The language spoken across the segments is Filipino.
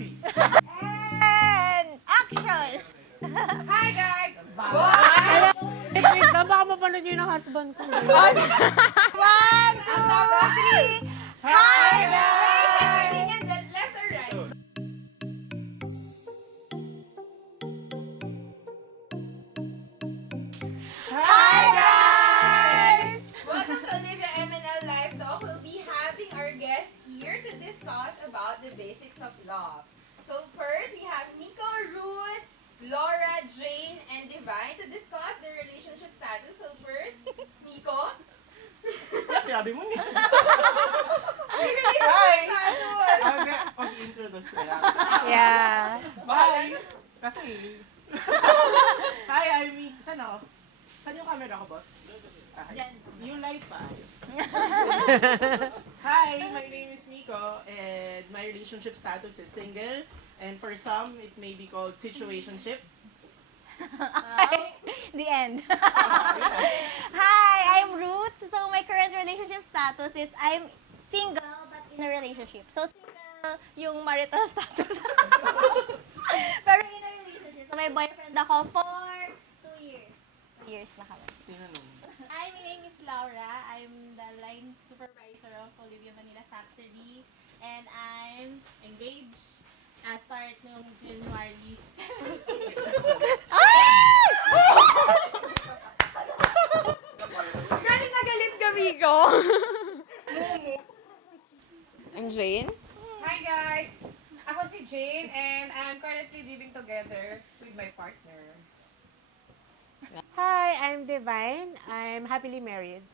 Rudy. And action! Hi guys! Wait lang, baka mapanood yun ng husband ko. 1, 2, 3. Hi, guys! Left or right? Hi, guys! Welcome to Olivia MNL Lifetalk. We'll be having our guests here to discuss about the basics of love. So first, we have Miko, Ruth, Laura, Jane, and Divine to discuss their relationship status. So first, Miko. Wala, sinabi mo niya. Hi! Okay, mag-introduce ko lang. Yeah. Bye! Kasi... Hi, I'm me. Saan ako? Saan yung camera ko, boss? Diyan. Yung light pa. Hi, my name is Miko, and my relationship status is single. And for some, it may be called situationship. The end. Hi, I'm Ruth. So my current relationship status is I'm single but in a relationship. So single yung marital status. Pero in a relationship. So may boyfriend ako for 2 years. 2 years na kami. Tinanong. Hi, my name is Laura. I'm the line supervisor of Olivia Manila Factory. And I'm engaged. Start noong January 17. Galing na galit kami ko. I'm Jane. Hi guys! Ako si Jane and I'm currently living together with my partner. Hi, I'm Divine. I'm happily married.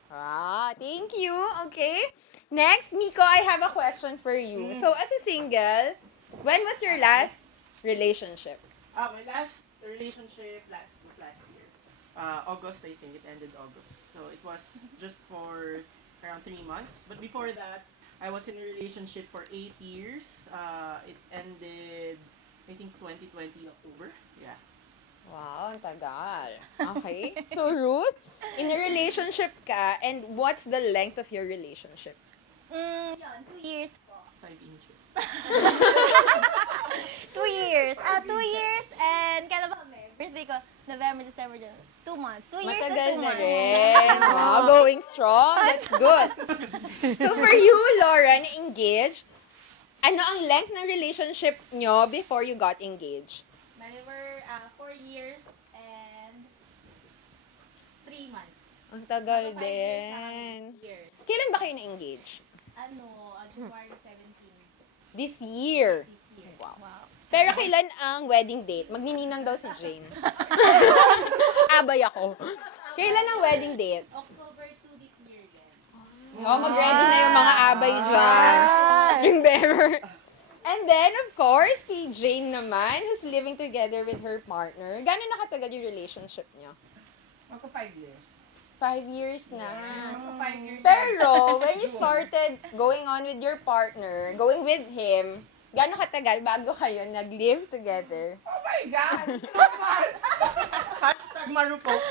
Thank you. Okay. Next, Miko, I have a question for you. So, as a single, when was your last relationship? My last relationship was last year. August, I think. It ended August. So it was just for around 3 months. But before that, I was in a relationship for 8 years. It ended, I think, 2020 October. Yeah. Wow, ang tagal. Okay. So, Ruth, in a relationship ka, and what's the length of your relationship? Yun, 2 years po. 5 inches. 2 years. 2 years and kailan ba kami? Birthday ko, November, December, January. 2 months. 2 years Matagal and 2 na months. rin. Wow, going strong. That's good. So, for you, Laura, na engaged, ano ang length ng relationship nyo before you got engaged? Bali, we're 4 years and 3 months. Ang tagal 5 years na kami din. this year. Kailan ba kayo na-engage? January 17 This year. this year. Wow. Pero kailan ang wedding date? Magnininang daw si Jane. Abay ako. Kailan ang wedding date? October 2 this year din. Oh, mag-ready na yung mga abay dyan. Yung bearer. And then, of course, kay Jane naman, who's living together with her partner. Gano'n nakatagal yung relationship niyo? Ako 5 years. 5 years na. Ako 5 years. Pero, when you started going on with your partner, going with him, gano'n katagal bago kayo nag-live together? Oh my God! Hashtag marupok.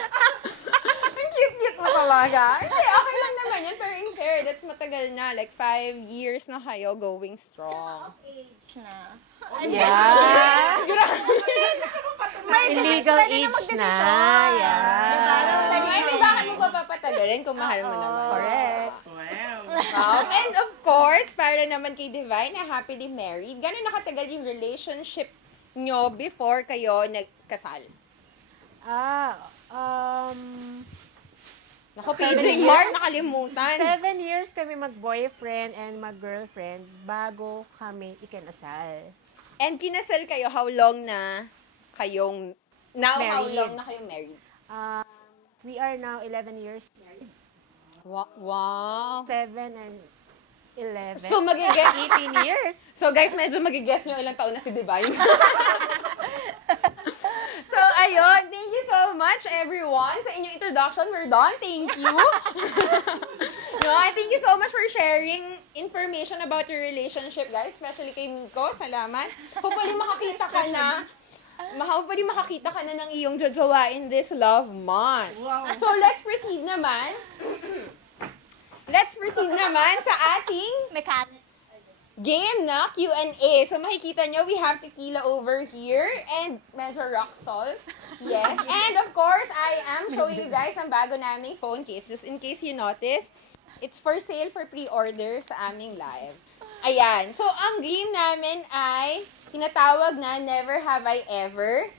Ang cute-cute mo talaga. Hindi, okay lang naman yun. Pero in fair, that's matagal na. Like, 5 years na kayo going strong. Of age na. Yeah. May Illegal pwede age magdesisyon. na. Yeah. Diba? Nung I sarili. mean, bakit mo pa papatagalin kung mahal mo naman? Correct. Wow. Wow. And of course, para naman kay Divine na happily married, gano'n nakatagal yung relationship nyo before kayo nagkasal? Naku, PJ Mark, nakalimutan. 7 years kami mag-boyfriend and mag-girlfriend bago kami ikinasal. And kinasal kayo, how long na kayong, how Married. long na kayong married? We are now 11 years married. Wow. 7 and 11. So, 18 years. So, guys, medyo mag-guess nyo ilang taon na si Divine. So, ayun. Thank you so much, everyone. Sa inyong introduction, we're done. Thank you. No, thank you so much for sharing information about your relationship, guys. Especially kay Miko. Salamat. Hopefully, makakita ka na. Hopefully, makakita ka na ng iyong jojowa in this love month. Wow. So, let's proceed naman. Let's proceed naman sa ating Mechanic. game na Q&A. So makikita nyo, we have tequila over here and medyo rock salt. Yes. And of course, I am showing you guys ang bago naming phone case. Just in case you notice, it's for sale for pre-order sa aming live. Ayan. So, ang game namin ay tinatawag na Never Have I Ever.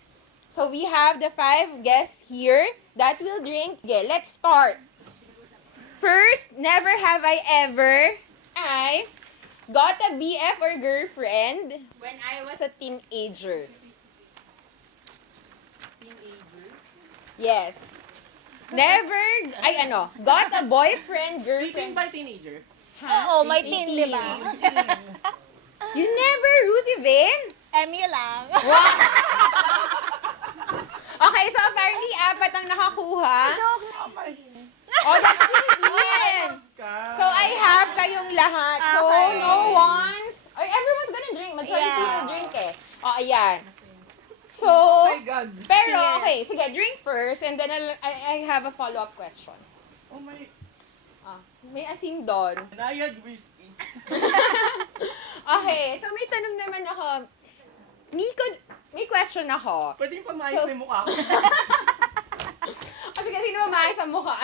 So, we have the 5 guests here that will drink. Okay, let's start. First, Never Have I Ever ay got a BF or girlfriend when I was a teenager. Teenager. Yes. Never, got a boyfriend, 18 girlfriend. by teenager. Oo, may teen, di ba? You never, Ruthie Vin? MU lang. Okay, so apparently, 4 ang nakakuha. Joke na. Oh my Oh, that's Philippine. God. So, I have kayong lahat. So, Okay. no one's... Or everyone's gonna drink. Majority Yeah. will drink eh. Oh, ayan. So, Oh my God. pero, Cheers. okay, sige, drink first and then I have a follow-up question. Oh my... Ah, may asin doon. Nayad whiskey. Okay, so may tanong naman ako. Miko, may question ako. Pwede yung pagmaayos na yung mukha ko. Kasi sino ba maayos ang mukha?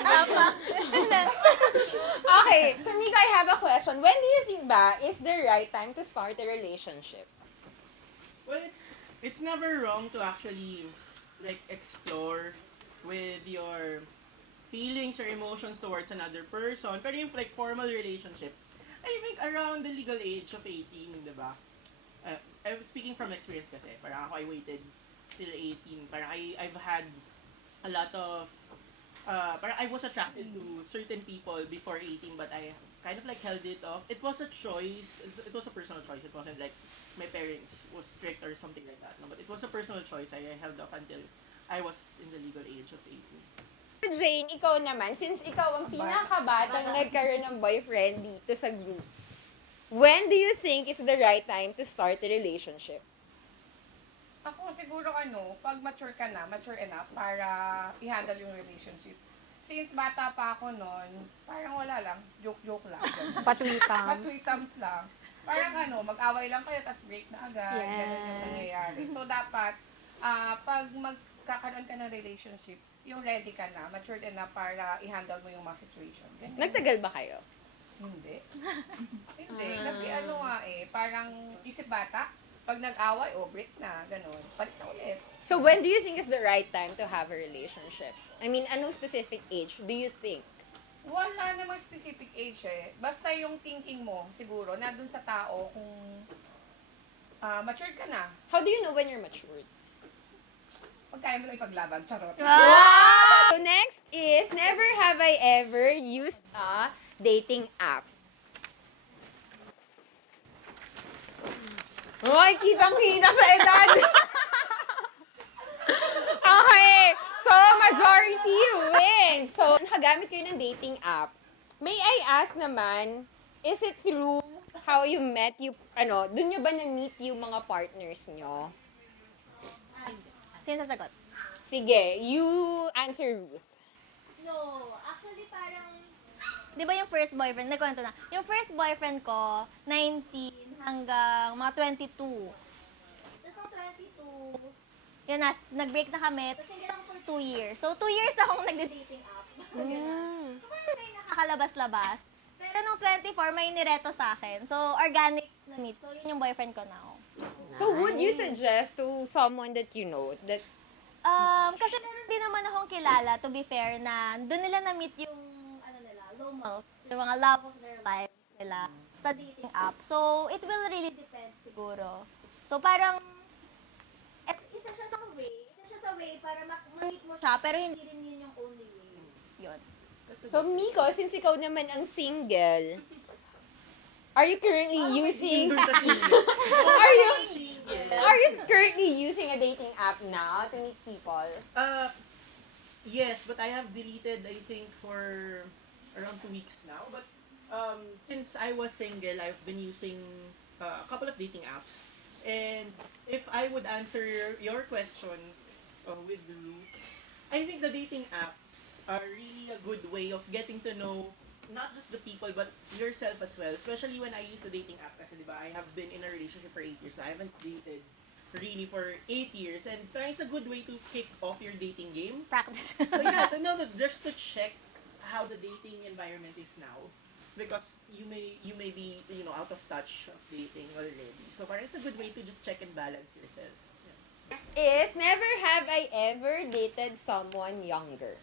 Tama. Okay, so Miko, I have a question. When do you think ba is the right time to start a relationship? Well, it's never wrong to actually like explore with your feelings or emotions towards another person. Pero yung like formal relationship, I think around the legal age of 18, di ba? I'm speaking from experience kasi. Parang ako I waited till 18. Parang I've had a lot of parang I was attracted to certain people before 18 but I kind of like held it off. It was a choice. It was a personal choice. It wasn't like my parents was strict or something like that. No, but it was a personal choice. I held off until I was in the legal age of 18. Jane, ikaw naman, since ikaw ang pinakabatang nagkaroon ng boyfriend dito sa group, when do you think is the right time to start a relationship? Ako siguro pag mature ka na, mature enough para i-handle yung relationship. Since bata pa ako noon, parang wala lang, joke-joke lang. Patwitams. Patwitams lang. Parang mag-away lang kayo, tas break na agad. Yes. Ganun yung nangyayari. So, dapat, pag magkakaroon ka ng relationship, yung ready ka na, matured enough para i-handle mo yung mga situation. Ganyan. Nagtagal ba kayo? Hindi. Hindi. Kasi parang isip bata, pag nag-away, break na, ganun. Palit na ulit. So when do you think is the right time to have a relationship? I mean, anong specific age do you think? Wala namang specific age eh. Basta yung thinking mo, siguro, nandun sa tao kung matured ka na. How do you know when you're matured? Pagkaya mo lang ipaglaban, charot. Wow! So next is, never have I ever used a dating app. Ay, kitang-kita sa edad. Okay. So, majority wins. So, nakagamit kayo ng dating app. May I ask naman, is it through how you met dun nyo ba na-meet yung mga partners nyo? Sino sasagot? Sige, you answer, Ruth. No, actually parang, di ba yung first boyfriend, nagkwento na, yung first boyfriend ko, 19 hanggang mga 22. Tapos nung 22, yun na, nag-break na kami, tapos hindi lang for 2 years. So, 2 years akong nagde-dating app. Mm. So, parang may nakakalabas-labas. Pero nung 24, may nireto sa akin. So, organic na meet. So, yun yung boyfriend ko now. So, would you suggest to someone that you know that Kasi meron din naman akong kilala, to be fair, na doon nila na-meet yung, lomals, yung mga love of their lives nila sa dating app. So, it will really depend siguro. So, parang, isa siya sa way para ma-meet mo siya, pero hindi rin yun yung only way. Yun. So, Miko, since ikaw naman ang single, are you currently using... Dun sa single. Are you currently using a dating app now to meet people? Yes, but I have deleted, I think, for around 2 weeks now. But since I was single, I've been using a couple of dating apps. And if I would answer your question with Ruth, I think the dating apps are really a good way of getting to know not just the people, but yourself as well. Especially when I use the dating app kasi, di ba, I have been in a relationship for 8 years. So I haven't dated really for 8 years. And parang it's a good way to kick off your dating game. Practice. So yeah, to know that just to check how the dating environment is now. Because you may be, out of touch of dating already. So parang it's a good way to just check and balance yourself. Is never have I ever dated someone younger.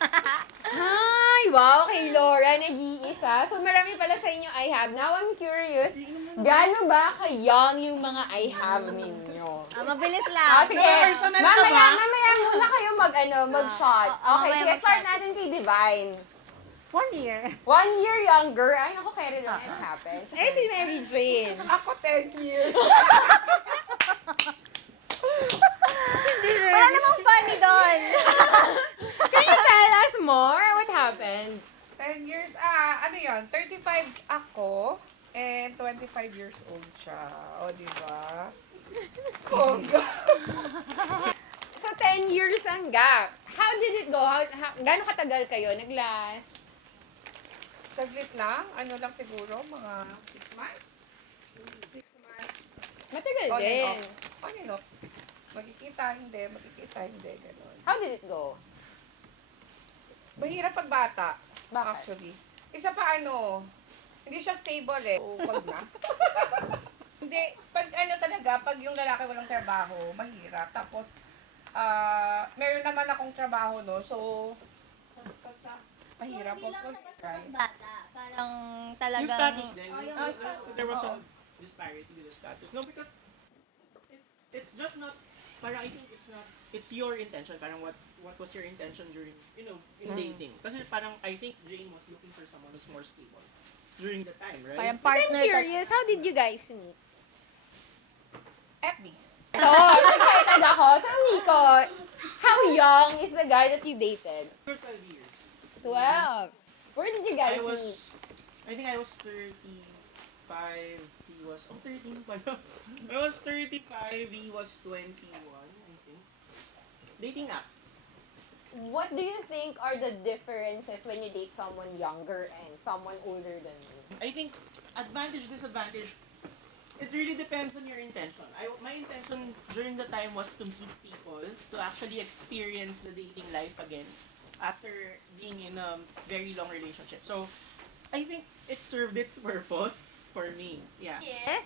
Hi! Wow, kay Laura, nag-iisa. So, marami pala sa inyo I have. Now, I'm curious, gaano ba ka-young yung mga I have ninyo? Mabilis lang. Sige. Personal ka Mamaya muna kayo mag-shot. Okay, mamaya sige, start mag-shot. natin kay Divine. 1 year. 1 year younger. Ay, naku, carry lang. It happens. Eh, si Mary Jane. Ako 10 years. Wala namang funny doon. Can you tell us more? What happened? 10 years, ano yun, 35 ako, and 25 years old siya. O, di ba? Oh, God. So, 10 years ang gap. How did it go? Gaano katagal kayo nag-last? Saglit lang, ano lang siguro, mga 6 months? 6 months. Matagal On and din. off. On and off. Magkikita, hindi, gano'n. How did it go? Mahirap pag bata, Bakit? actually. Isa pa hindi siya stable eh. O, wag na. Hindi, pag yung lalaki walang trabaho, mahirap. Tapos, meron naman akong trabaho, no? So, basta, mahirap. Hindi lang Wag basta try. mas bata. Parang Yung talagang... status din. Oh, yung There was a disparity with the status. No, because it's just not, parang I think it's your intention. Parang what was your intention during, in dating. Kasi parang I think Jane was looking for someone who's more stable during the time, right? Parang I'm partner. curious, how did you guys meet? FB. Oh, excited ako. So, Nico, how young is the guy that you dated? For 12 years. 12. Where did you guys meet? I think I was 35, he was, 13 pala. I was 35, he was 21, I think. Dating app. What do you think are the differences when you date someone younger and someone older than you? I think advantage, disadvantage, it really depends on your intention. My intention during the time was to meet people, to actually experience the dating life again after being in a very long relationship. So, I think it served its purpose for me. Yeah. Yes.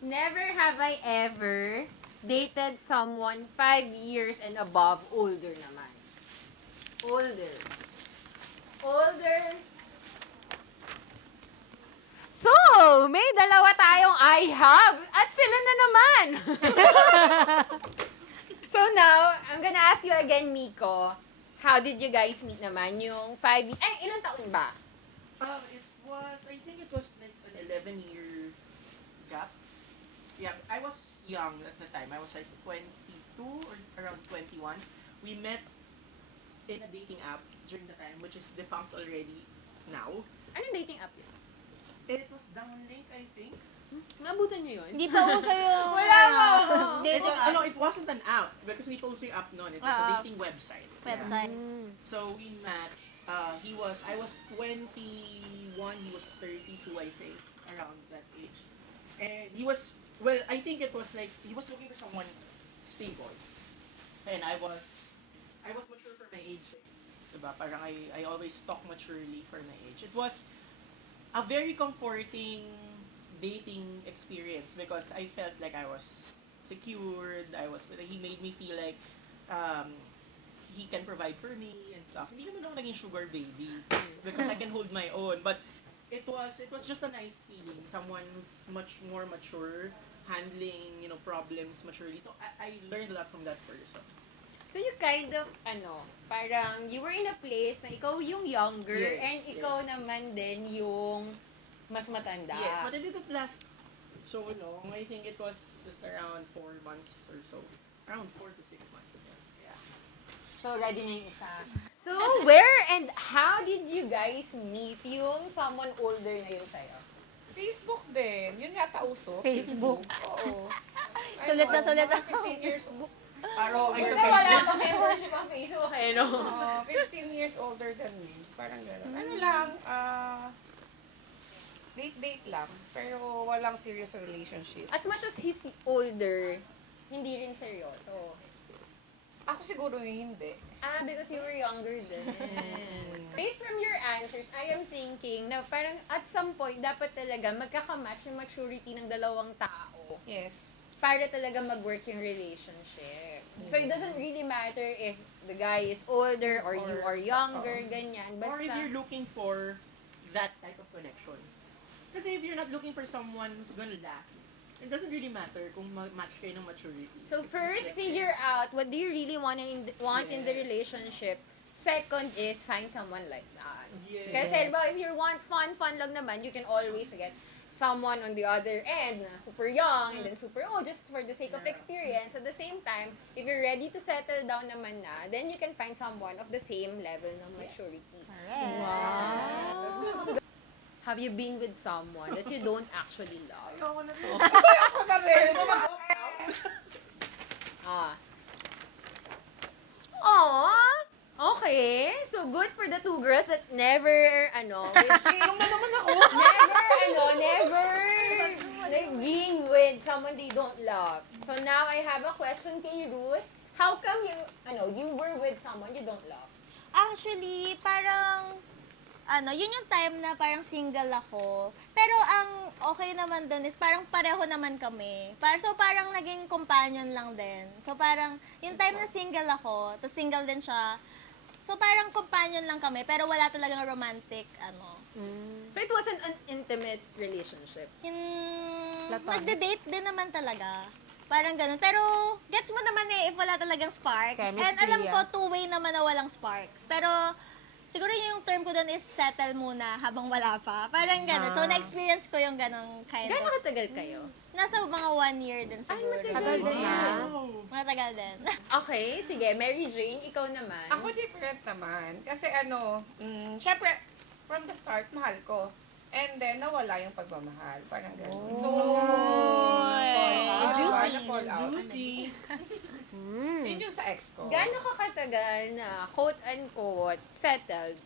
Never have I ever dated someone 5 years and above older naman. Older. So, may dalawa tayong I have at sila na naman. So now, I'm gonna ask you again, Miko. How did you guys meet naman? Yung 5 years, ilang taon ba? I think it was like an 11-year gap. Yeah, I was young at the time. I was like 22 or around 21. We met in a dating app during the time, which is defunct already now. Anong dating app yun? It was Downlink, I think. Nabutan niyo yun? Hindi pa uso yung... Wala mo. Dating app. It wasn't an app because hindi pa uso yung app noon. It was a dating website. Website. So we matched. I was 21, he was 32, I think, around that age. And he was, well, I think it was like, he was looking for someone stable. And I was mature for my age. Diba? Parang I always talk maturely for my age. It was a very comforting dating experience because I felt like I was secured. He made me feel like he can provide for me and stuff. Hindi naman ako naging sugar baby because I can hold my own. But it was just a nice feeling. Someone who's much more mature, handling, problems maturely. So I learned a lot from that person. So you kind of, parang you were in a place na ikaw yung younger Yes, and ikaw naman din yung mas matanda. Yes, but it didn't last so long. I think it was just around 4 months or so. Around 4 to 6 months. Yeah. So ready na yung isa. So where and how did you guys meet yung someone older na yun sa'yo? Facebook din. Yun yata uso. Facebook. Oo. Sulit na sulit mga ako. 15 years old. Araw ay Kasi sa wala Facebook. pa membership ang Facebook eh, no? 15 years older than me. Parang gano'n. Ano lang, date lang. Pero walang serious relationship. As much as he's older, hindi rin seryoso. Ako siguro hindi. Because you were younger then. Based from your answers, I am thinking na parang at some point, dapat talaga magkakamatch yung maturity ng dalawang tao Yes. para talaga mag-work yung relationship. So, it doesn't really matter if the guy is older or you are younger, ganyan. Or if Basta, you're looking for that type of connection. Kasi if you're not looking for someone who's gonna last, it doesn't really matter kung match kayo ng maturity. so It's first, just like- figure out what do you really want in the relationship. Second is find someone like that. Yes. Kasi if you want fun lang naman, you can always get someone on the other end na super young and then super old just for the sake of experience. At the same time, if you're ready to settle down naman na, then you can find someone of the same level ng maturity. Wow! Have you been with someone that you don't actually love? Ako na rin. Aww! Okay, so good for the two girls that never, Inom na naman ako. never naging with someone they don't love. So now I have a question kay Ruth. How come you were with someone you don't love? Actually, parang, yun yung time na parang single ako. Pero ang okay naman dun is parang pareho naman kami. So parang naging companion lang din. So parang, yung time na single ako, tapos single din siya, so parang companion lang kami, pero wala talagang romantic, So it wasn't an intimate relationship. Nagde-date din naman talaga. Parang ganun. Pero, gets mo naman if wala talagang sparks. Chemistry, And alam ko, two-way naman na walang sparks. Pero, siguro yung term ko doon is settle muna habang wala pa. Parang ganun. So, na-experience ko yung ganong kind Gano'ng of. katagal kayo? Nasa mga 1 year din siguro. matagal din. Matagal din. Okay, sige. Mary Jane, ikaw naman. Ako different naman. Kasi syempre, from the start, mahal ko. And then, nawala yung pagmamahal. Parang gano'n. So, fall out. Juicy. Yun yung sa ex ko. Gano'n ka katagal na quote-unquote settled?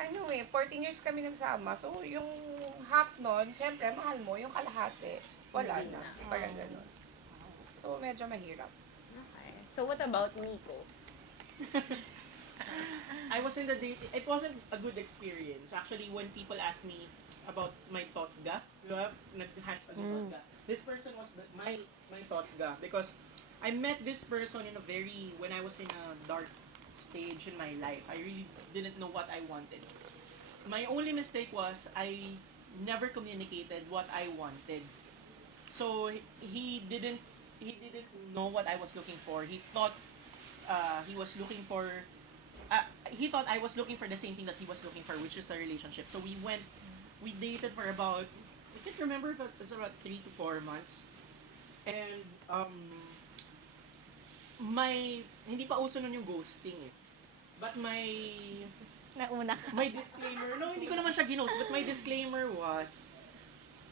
14 years kami nagsama. So, yung half nun, syempre, mahal mo. Yung kalahati, wala Hindi na. na. Parang gano'n. So, medyo mahirap. Okay. So what about Nico? I was in the date. It wasn't a good experience. Actually, when people ask me about my totga, nag-hashtag yung totga. This person was my totga because I met this person when I was in a dark stage in my life. I really didn't know what I wanted. My only mistake was I never communicated what I wanted. So he didn't know what I was looking for. He thought he was looking for he thought I was looking for the same thing that he was looking for, which is a relationship. So we dated for about, I can't remember if it was about 3 to 4 months. And, hindi pa uso nun yung ghosting eh. But Nauna ka. my disclaimer, no, hindi ko naman siya ginost, but my disclaimer was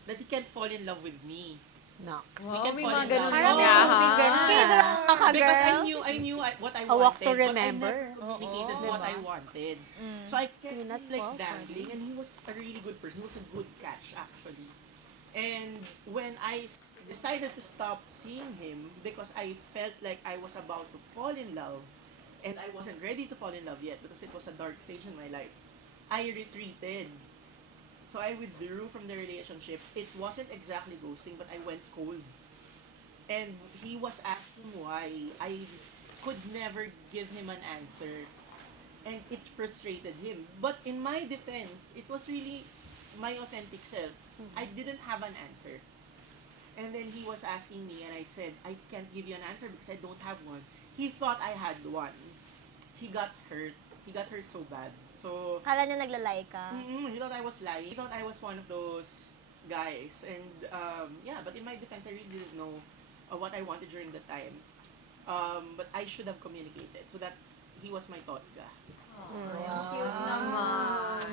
that he can't fall in love with me. Nox. Wow, may fall mga in ganun love. din. Oo. Yeah. K-drama ka, Because girl. I knew what I A walk wanted, to but I remember. never communicated Oo. what Diba? I wanted. Mm. So I kept Do not like fall for dangling, and he was a really good person. He was a good catch, actually. And when I decided to stop seeing him because I felt like I was about to fall in love, and I wasn't ready to fall in love yet because it was a dark stage in my life, I retreated. So I withdrew from the relationship. It wasn't exactly ghosting, but I went cold. And he was asking why. I could never give him an answer. And it frustrated him. But in my defense, it was really my authentic self. I didn't have an answer. And then he was asking me, and I said, I can't give you an answer because I don't have one. He thought I had one. He got hurt. He got hurt so bad. So, Kala niya naglalay ka. he thought I was lying. He thought I was one of those guys. And, yeah, but in my defense, I really didn't know what I wanted during the time. But I should have communicated so that he was my totga. Cute naman.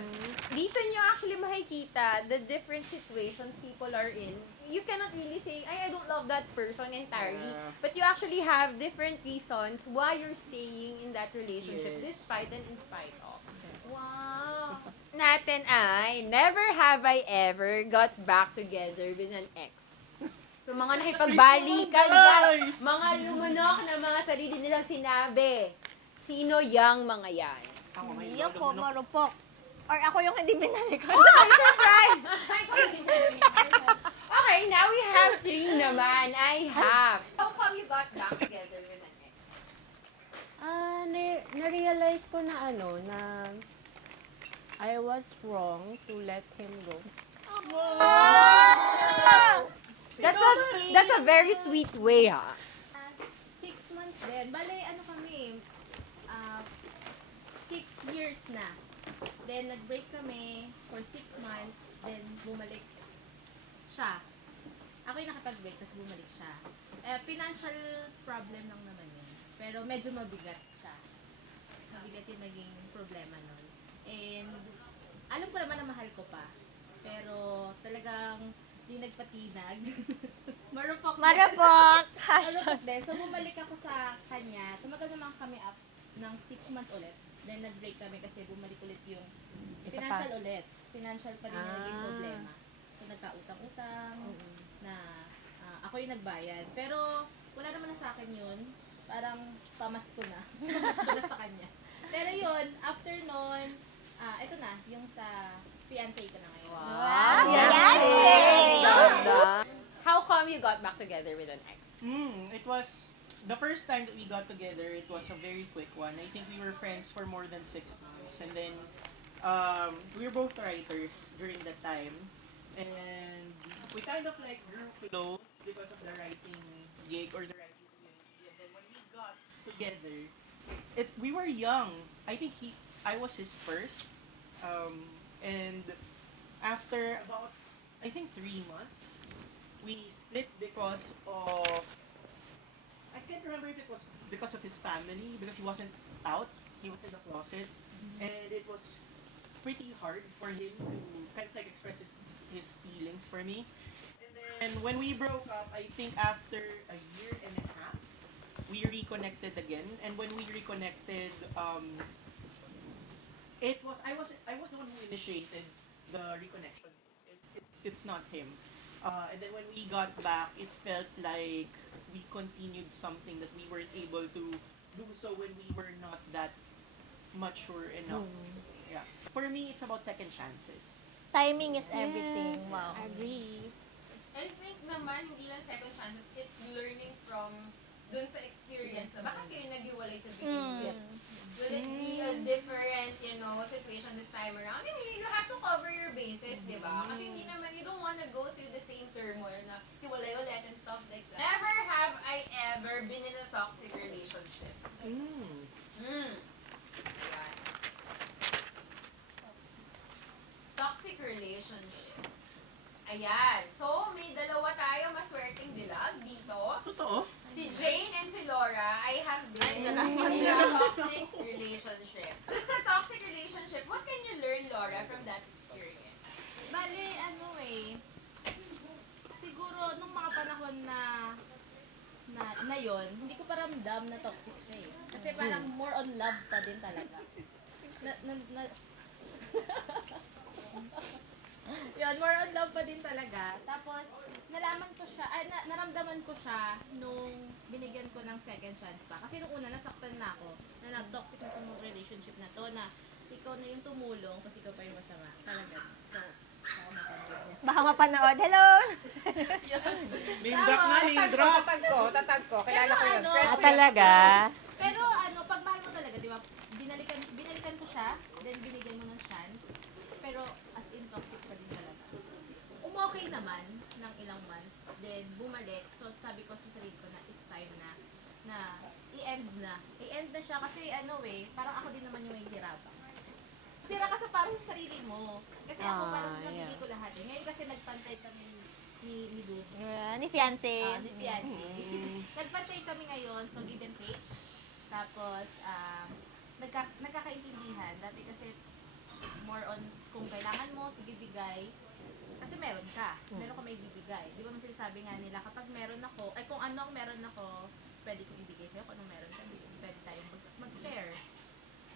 Dito niyo actually nakikita the different situations people are in, you cannot really say, I don't love that person entirely. Yeah. But you actually have different reasons why you're staying in that relationship, Yes. despite and in spite of. Wow! Natin ay, never have I ever got back together with an ex. So, mga nakipagbalikan dyan, Guys! mga lumunok na mga sarili nilang sinabi, sino yang mga yan? Ako, may Hindi ako lolo, marupok. Or ako yung hindi binalikan. Oh, I'm surprised! Okay, now we have 3 naman. I have. How come you got back together with an ex? Na-realize ko na na I was wrong to let him go. That's a very sweet way, ha? 6 months din. Bale, ano kami, 6 years na. Then, nag-break kami for 6 months. Then, bumalik siya. Ako yung nakapag-break, tapos bumalik siya. Financial problem lang naman yun. Pero medyo mabigat siya. Mabigat yung naging problema nun. And, alam ko naman na mahal ko pa. Pero, talagang di nagpatinag. Marupok. Marupok! Marupok din. So, bumalik ako sa kanya. Tumagal naman kami up ng 6 months ulit. Then, nag-break kami kasi bumalik ulit yung Isa financial pa. ulit. Financial pa rin yung naging Ah. problema. So, nagkautang-utang na ako yung nagbayad. Pero, wala naman na sa akin yun. Parang pamasko na. Pamasko na sa kanya. Pero yun, after nun, ito na, yung sa fiancé ko na ngayon. Wow! Yeah. Fiancé! How come you got back together with an ex? It was the first time that we got together. It was a very quick one. I think we were friends for more than 6 months, and then we were both writers during that time, and we kind of like grew close because of the writing gig or the writing community. And then when we got together, we were young. I think I was his first, and after about I think 3 months, we split because of I can't remember if it was because of his family, because he wasn't out, he was in the closet, and it was pretty hard for him to kind of like express his feelings for me. And then when we broke up, I think after a year and a half, we reconnected again. And when we reconnected, I was the one who initiated the reconnection. It's not him. And then when we got back, it felt like we continued something that we weren't able to do so when we were not that mature enough. Yeah. For me, it's about second chances. Timing is everything. Yes, Wow. Agree. I think naman, hindi lang second chances, it's learning from dun sa experience na bakit kayo naghiwalay to begin with. Will it be a different, situation this time around? I mean, you have to cover your bases, di ba? Kasi hindi naman, you don't wanna go through the same turmoil na hiwalay ulit and stuff like that. Never have I ever been in a toxic relationship. Ayan. Toxic relationship. Ayan. So, may dalawa tayo maswerteng dilag dito. Totoo? Si Jane and si Laura, I have been in a toxic relationship. Dun sa toxic relationship, what can you learn, Laura, from that experience? Bale, siguro nung mga panahon na yon, hindi ko pa ramdam na toxic siya eh. Kasi parang more on love pa din talaga. Yun, more on love pa din talaga. Tapos, nalaman ko siya, naramdaman ko siya nung binigyan ko ng second chance pa. Kasi nung una, nasaktan na ako, na nag-toxic na itong relationship na to, na ikaw na yung tumulong, kasi ikaw pa yung masama. Talaga. So, ako mapanood niya. Baka mapanood. Hello! Name drop na, name drop! Tatag ko. Kilala ko yun. Pero Friend ko yun. Talaga? Pero pag mahal mo talaga, di ba? Binalikan ko siya, then binigyan mo ng chance. Pero as in toxic pa din talaga. Okay naman ng ilang months, then bumalik. So sabi ko sa sarili ko na it's time na i-end na. I-end na siya kasi parang ako din naman yung may hirapan. Tira ka sa parang sa sarili mo. Kasi ako parang nabili ko lahat eh. Ngayon kasi nagpantay kami ni Dubs. Ni fiancé. Ni fiancé. Nagpantay kami ngayon, so give and take. Tapos, nagkakaintindihan. Dati kasi more on kung kailangan mo, sige bigay. Kasi meron ka. Meron ka may bibigay. Di ba masasabi nga nila, kapag meron ako, ay kung ano ang meron ako, pwede kong ibigay sa'yo. Kung anong meron ka, pwede tayong mag-share.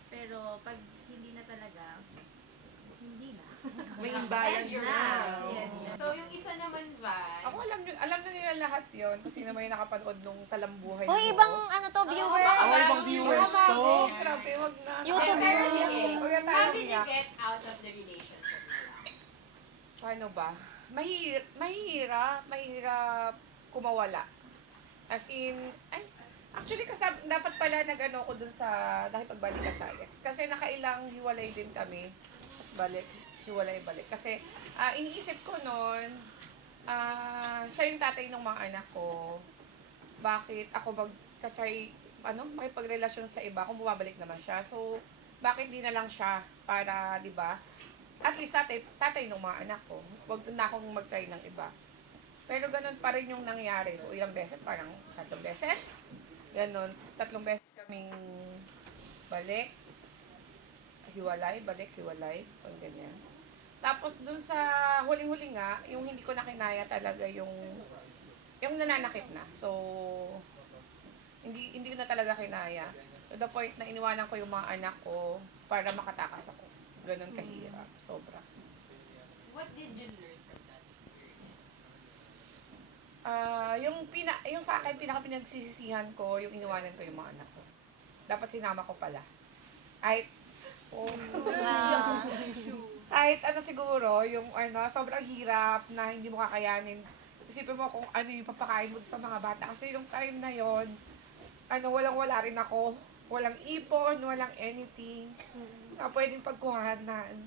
Pero pag hindi na talaga, hindi na. May imbalance Yes, na. Yes. So, yung isa naman dyan, ako alam na nila lahat yon kasi naman yung nakapanood nung talambuhay Uy, mo. ibang ano to, viewer. ibang viewers to. Grabe, wag na. YouTube Pero viewers. sige, huwag na tayo How did you umiyak. get out of the relationship na lang? Paano ba? Mahirap kumawala. As in, actually dapat pala nag-ano ko dun sa pagbalik ka sa ex. Kasi nakailang hiwalay din kami. Tapos balik, hiwalay-balik. Kasi iniisip ko noon, siya yung tatay ng mga anak ko. Bakit ako magka-try, makipagrelasyon sa iba kung bumabalik naman siya. So, bakit di na lang siya para, di ba? At least tatay ng mga anak ko. Huwag na akong mag-try ng iba. Pero ganun pa rin yung nangyari. So, ilang beses, parang 3 beses. Ganun, 3 beses kaming balik. Hiwalay, balik, hiwalay. Pag ganyan. Tapos, dun sa huling-huli nga, yung hindi ko na kinaya talaga yung nananakit na. So, hindi ko na talaga kinaya. To the point na iniwanan ko yung mga anak ko para makatakas ako. Ganun kahirap. Sobra. What did you learn from that experience? Yung sa akin, pinagsisisihan ko, yung iniwanan ko yung mga anak ko. Dapat sinama ko pala. Kahit siguro, yung sobrang hirap na hindi mo kakayanin. Isipin mo kung ano yung papakain mo sa mga bata. Kasi yung time na yon walang-wala rin ako. Walang ipon, walang anything na pwedeng pagkuhanan.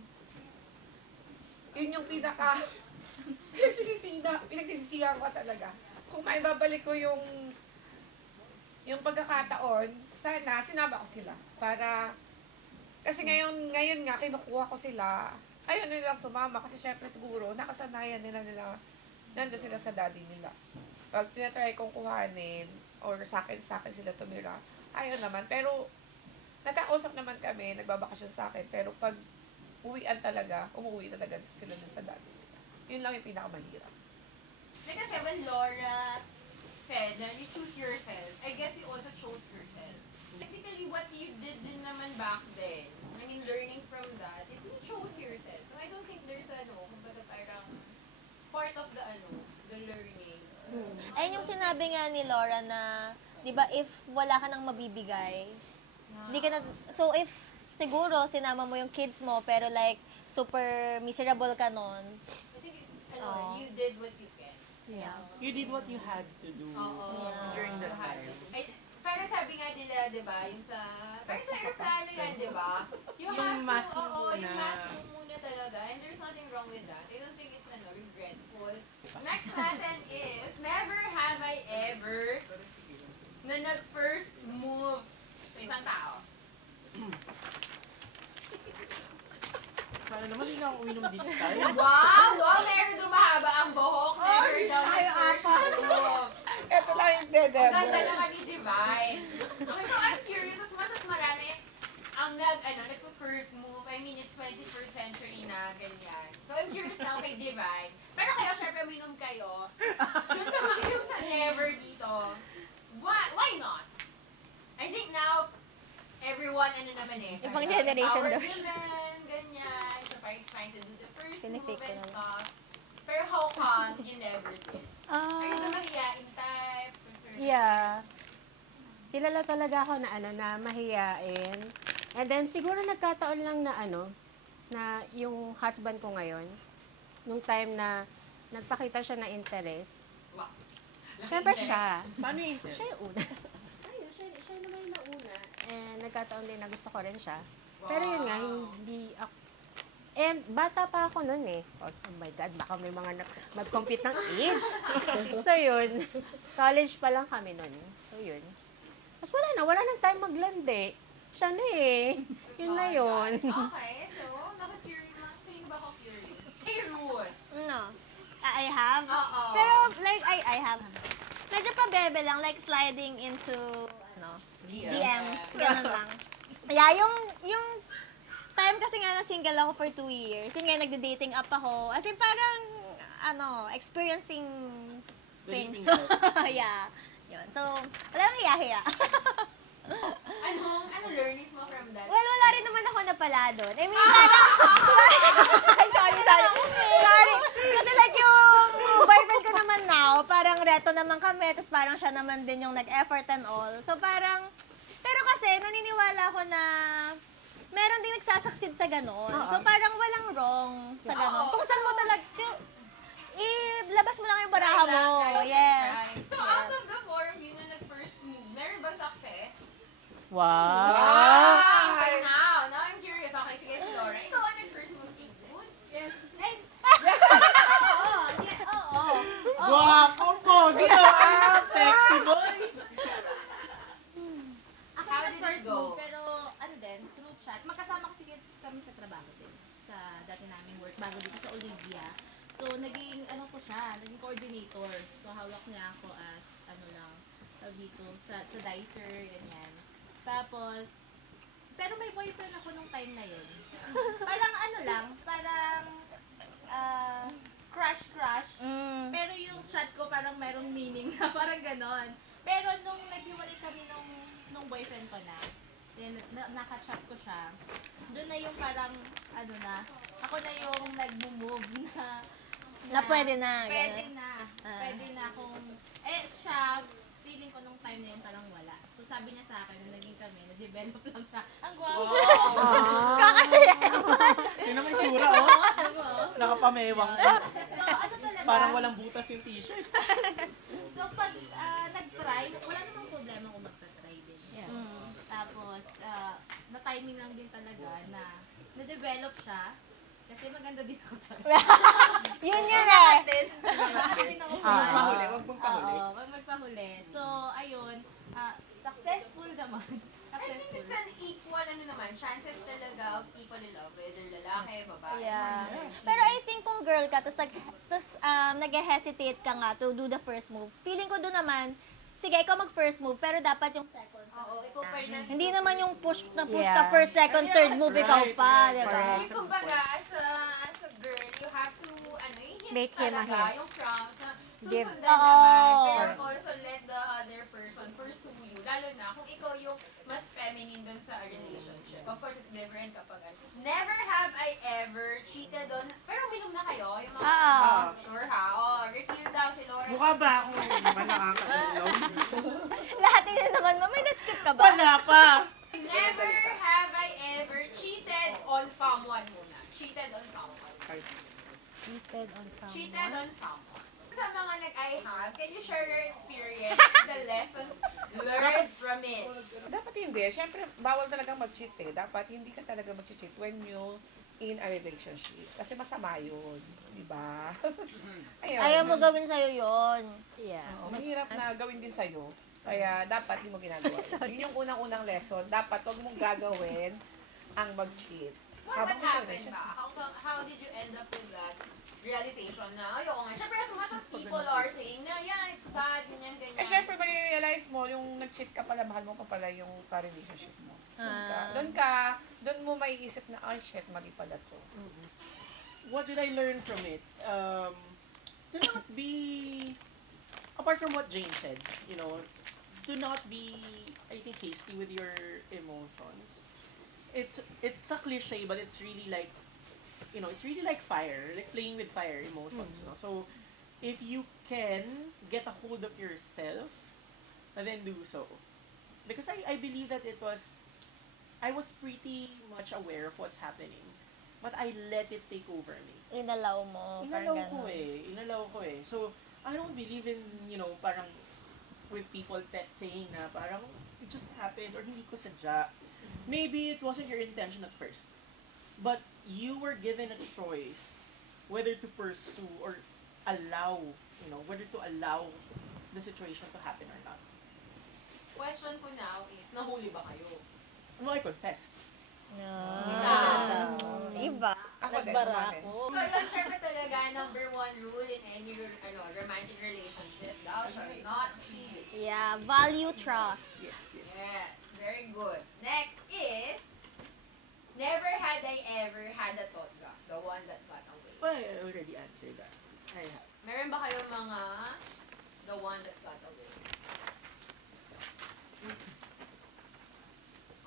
Yun yung pinagsisisihan ko talaga. Kung maibabalik ko yung pagkakataon, sana sinama ko sila. Kasi ngayon nga, kinukuha ko sila. Ayaw nilang sumama kasi syempre siguro, nakasanayan nila nandun sila sa daddy nila. Pag tinatry kong kuhanin, or sa akin sila tumira, ayaw naman. Pero, nagkakausap naman kami, nagbabakasyon sa akin. Pero pag umuwi talaga sila dun sa daddy nila. Yun lang yung pinakamahirap. Kasi when Laura said na you choose yourself, I guess you also chose yourself. Technically, what you did din naman back then, I mean, learnings from that, is you chose yourself. So I don't think there's kumbaga parang, part of the learning. Ayun yung sinabi nga ni Laura na, di ba, if wala ka nang mabibigay, di ka na, so if siguro sinama mo yung kids mo, pero like, super miserable ka nun. I think it's, Oo. you did what you can. Yeah. You did what you had to do during that time. Parang sabi nga nila, di ba, parang sa aeroplano yan, di ba? Yung have to- mask mo oo, muna. yung mask mo muna talaga, and there's nothing wrong with that. I don't think it's, regretful. Next natin is, never have I ever na nag-first move sa isang tao. Sana naman hindi na ako uminom this time. Wow! Never dumahaba ang buhok. Never daw nag-first move. Ito lang yung Ang dead ganda naman ni Divine. Okay, so I'm curious, as much as marami ang nag-first move, I mean, it's 21st century na, ganyan. So I'm curious now kay Divine. Pero kayo, syempre, uminom kayo. Yung sa never dito, why not? I think now, everyone, Ibang generation daw. empowered women, ganyan. So parang it's fine to do the first Pinifake move ko and naman. stuff. Pero how come you never did? Are you the mahiyain type? Concerned? Yeah. Kilala talaga ako na mahiyain. And then siguro nagkataon lang na na yung husband ko ngayon, nung time na nagpakita siya ng interest. Wow. Siyempre siya. Paano yung interest? Siya yung una. Ayun, siya naman yung nauna. And nagkataon din na gusto ko rin siya. Pero yun nga, hindi ako. And bata pa ako noon eh. Oh my God, baka may mga mag-compete ng age. So yun, college pa lang kami noon. So yun. Tapos wala nang time maglandi. Siya na eh. Yun na yun. Okay, so, naka-curious. Sino ba ako curious? Hey, Ruth. No. I have. Oo. Pero like, I have. Medyo pa bebe lang, like sliding into, DMs. Ganun lang. Yeah, yung time kasi nga na single ako for 2 years. Yun nga, nagde-dating up ako. As in, parang, experiencing The things. dating So, life. yeah. Yun. So, wala nang hiya-hiya. Ano learnings mo from that? Well, wala rin naman ako napala doon. I mean, parang, ay, sorry. Sorry. Kasi like yung boyfriend ko naman now, parang reto naman kami, tapos parang siya naman din yung nag-effort and all. So parang, pero kasi naniniwala ako na meron din nagsasucceed sa ganon. So parang walang wrong sa ganon. Kung saan mo talaga, ilabas mo lang yung baraha mo. Yes. So, out of the four of you na nag-first move, meron ba success? Wow! Okay, now I'm curious. Okay, sige si Laura. Ikaw ang nag-first move, Kate Woods? Yes. Oo. Guwapo po! Ginawa! Sexy boy! Ako How yung did it first go? move, pero ano din, through chat. Magkasama kasi kami sa trabaho din. Sa dati naming work, bago dito sa Olivia. So, naging coordinator. So, hawak niya ako as, dito, sa dicer, ganyan. Tapos, pero may boyfriend ako nung time na yun. Parang crush. Pero yung chat ko parang merong meaning na parang ganon. Pero nung naghiwalay kami nung boyfriend ko na, then naka-chat ko siya, doon na yung parang, ako na yung nag-move Na pwede na. Pwede Ganun. na. Pwede na kung, siya, feeling ko nung time na yun parang wala. So sabi niya sa akin, nung naging kami, na-develop lang siya. Ang gwapo! Yun naman yung tsura, oh. Nakapamewang pa. So ano talaga? Parang walang butas yung t-shirt. So pag nag-try, wala namang problema kung magta-try din. Tapos, na-timing lang din talaga na na-develop siya. Kasi maganda din ako sa Yun eh. Mahuli, wag mong pahuli. Oo, wag magpahuli. So, ayun, successful naman. I think it's an equal, chances talaga of people in love, whether lalaki, babae, Yeah. or Pero I think kung girl ka, tapos nag-hesitate ka nga to do the first move, feeling ko doon naman, sige, ikaw mag-first move, pero dapat yung second. Oo, ikaw pa rin ang Hindi naman yung push ka Yeah. first, second, third move, ikaw pa, di ba? Yung kumbaga, as a girl, you have to, yung Make hints him talaga, ahead. yung prompts na Give- susundan Oo. naman, pero also let the other person pursue you. Lalo na kung ikaw yung mas feminine dun sa relationship. Of course, it's different kapag never have I ever cheated on, pero uminom na kayo, yung mga, Oo. sure ha, refill daw si Laura. Mukha ba akong hindi naman nakakailaw? Lahat din naman, may na-skip ka ba? Wala pa! Never have I ever cheated on someone muna. Cheated on someone. Cheated on someone. Cheated on someone. Sa mga nag-I have, can you share your experience and the lessons learned from it? Dapat hindi. Siyempre, bawal talagang mag-cheat eh. Dapat hindi ka talaga mag-cheat when you in a relationship. Kasi masama yun. Di ba? Ayun. Ayaw mo gawin sa'yo yun. Yeah. Oo, mahirap na gawin din sa'yo. Kaya dapat di mo ginagawa. Yun yung unang-unang lesson. Dapat wag mong gagawin ang mag-cheat. What happened ba? How did you end up with that realization na, ayoko nga. Siyempre, as much as people are saying na, yeah, it's bad, ganyan. Eh, syempre, marirealize mo, yung nag-cheat ka pala, mahal mo pa pala yung ka-relationship mo. Doon mo maiisip na, ay, shit, mali pala to. What did I learn from it? Do not be, apart from what Jane said, do not be, I think, hasty with your emotions. It's a cliche, but it's really like, it's really like fire, like playing with fire emotions. No? So, if you can get a hold of yourself, then do so. Because I believe that I was pretty much aware of what's happening, but I let it take over me. Inalaw mo. Parang Inalaw ko eh. So, I don't believe in, parang with people saying na parang it just happened or hindi ko sadya. Maybe it wasn't your intention at first. But you were given a choice whether to pursue or allow, whether to allow the situation to happen or not. Question ko now is, nahuli ba kayo? Well, I confessed. Iba. Ako din, Nagbara umamin. ako. So, yun, syempre talaga, number one rule in any romantic relationship, thou shall not cheat. Yeah, value trust. Yes. Yes, very good. Next is, Never had I ever had a totga. The one that got away. Well, I already answered that. I have. Meron ba kayong mga the one that got away?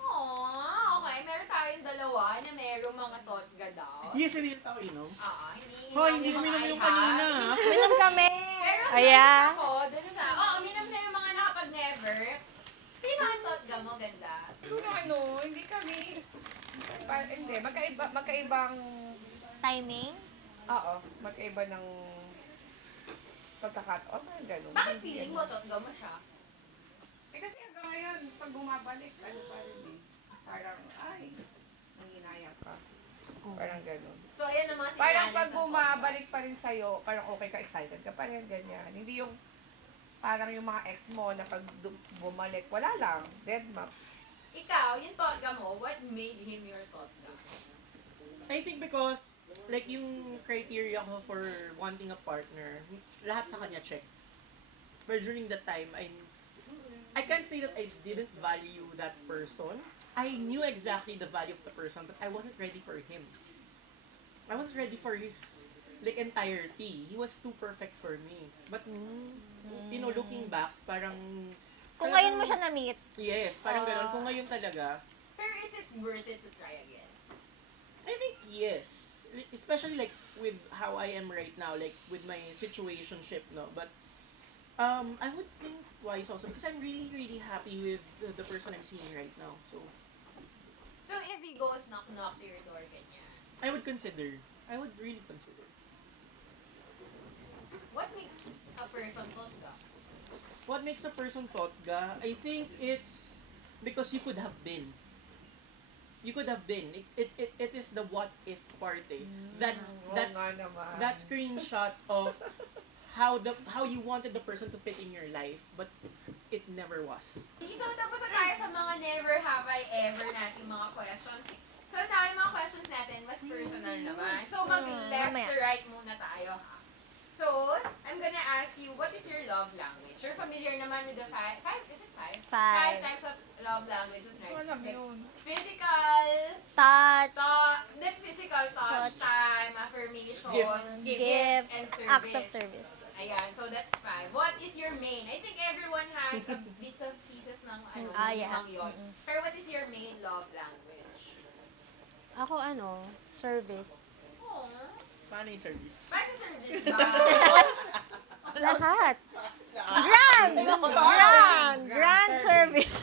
Aww, okay. Meron tayong dalawa na merong mga totga daw. Yes, hindi tao inom. Hindi Hoy, hindi ko minum yung kanina. Minom kami. Pero Ayan. ako, dun sa, minam na yung mga nakapag-never. Sino ang totga mo, ganda? Siguro hindi kami, hindi, magkaibang, Timing. magkaiba ng pagkakataon, parang ganun. Bakit Hindi feeling mo totga mo siya? Kasi hanggang ngayon, pag bumabalik, pa rin eh. Parang, nanginayang ka. Parang ganun. So, ayan ang mga Parang sinyalis pag ng totga. bumabalik pa rin sa'yo, parang okay ka, excited ka pa rin, ganyan. Hindi yung, parang yung mga ex mo na pag bumalik, wala lang, dead map. Ikaw, yung totga mo, what made him your totga? I think because, like, yung criteria ko for wanting a partner, lahat sa kanya check. But during that time, I can't say that I didn't value that person. I knew exactly the value of the person, but I wasn't ready for him. I wasn't ready for his, like, entirety. He was too perfect for me. But, looking back, parang... Kung ngayon mo siya na-meet. Yes, parang ganun. Kung ngayon talaga, Pero is it worth it to try again? I think yes. Especially like with how I am right now, like with my situationship, no. But I would think twice also because I'm really, really happy with the person I'm seeing right now. So So, if he goes knock to your door, ganyan, I would consider. I would really consider. what makes a person totga? What makes a person totga? I think it's because you could have been. You could have been. It is the what if part eh. That's naman. that screenshot of how you wanted the person to fit in your life, but it never was. So, tapos na tayo sa mga never have I ever natin mga questions. So, tayo mga questions natin, mas personal naman. So, mag-left mamaya. to right muna tayo, ha? So, I'm gonna ask you, what is your love language? You're familiar naman with the five? Is it five? 5 5. types of love languages, right? Alam Like, yun. physical, Touch. that's physical touch, Touch. time, affirmation, Gifts. and service. Acts of service. Ayan, so that's 5. What is your main? I think everyone has a bits of pieces ng Yeah. limang yun. Pero what is your main love language? Ako service. Aww. Paano yung service? Paano service ba? Lahat. Grand service.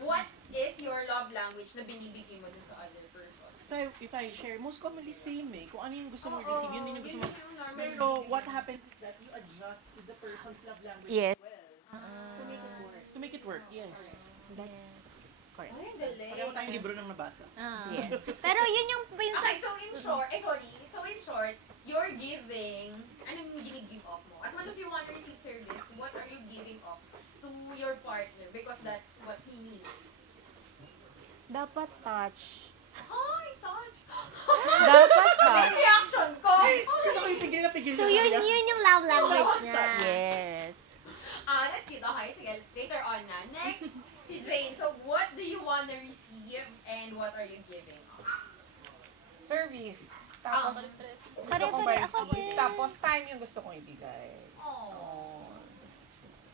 What is your love language na binibigay mo dun sa other person? If I share, most commonly same eh. Kung ano yung gusto mo Oo, receive, yun din yung gusto mo. yung normal Pero what happens is that you adjust to the person's love language Yes. as well. To make it work, yes. That's correct. Ay, galing. Pareho tayong libro nang nabasa. Yes. Pero yun yung pinsan. Okay, so in short, you're giving, anong gini-give off mo? As much as you want to receive service, what are you giving off to your partner? Because that's what he needs. Dapat touch. Ay, touch! Dapat touch. Reaction ko! Gusto ko yung tigil na tigil So sa yun kanya. yung love language niya. Yes. That's cute. Okay, sige. Later on na. Next, si Jane. So, what do you want to receive and what are you giving off? Service. Tapos, gusto Pare-pare, kong ako ma-receive. din. Tapos, time yung gusto kong ibigay. Oh.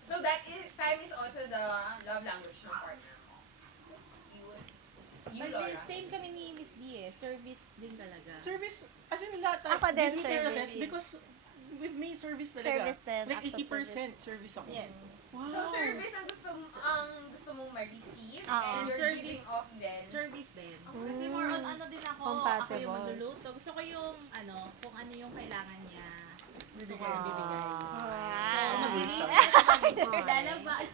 So, time is also the love language ng partner. That's cute. You, But Laura? same kami ni Miss D eh. Service din talaga. Service, as in lahat. Ako din, give me their service. best because with me, service talaga. Service din, Like acts of 80% service ako. Yes. Wow. So, service ang gusto mong ma-receive Oo. and you're Service. giving off din. Service din. Kasi more on ano din ako. Ako Compatible. yung magluluto. Gusto ko yung kung ano yung kailangan niya. Bibigay, bibigay. So, Wow. maglilinis, lalabas.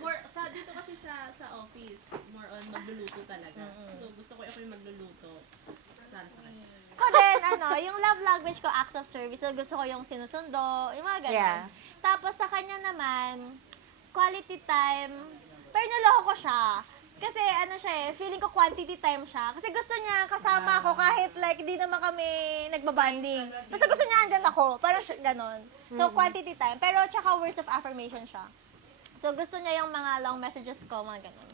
More, dito kasi sa office, more on magluluto talaga. So, gusto ko ako yung magluluto. Sana sa kanya. Ko din, yung love language ko, acts of service. So, gusto ko yung sinusundo, yung mga ganun. Yeah. Tapos sa kanya naman, quality time. Pero naloko ko siya. Kasi feeling ko quantity time siya. Kasi gusto niya kasama ako kahit like di naman kami nagbabanding. Basta gusto niya andyan ako. Parang ganon. So, quantity time. Pero tsaka words of affirmation siya. So, gusto niya yung mga long messages ko, mga ganon.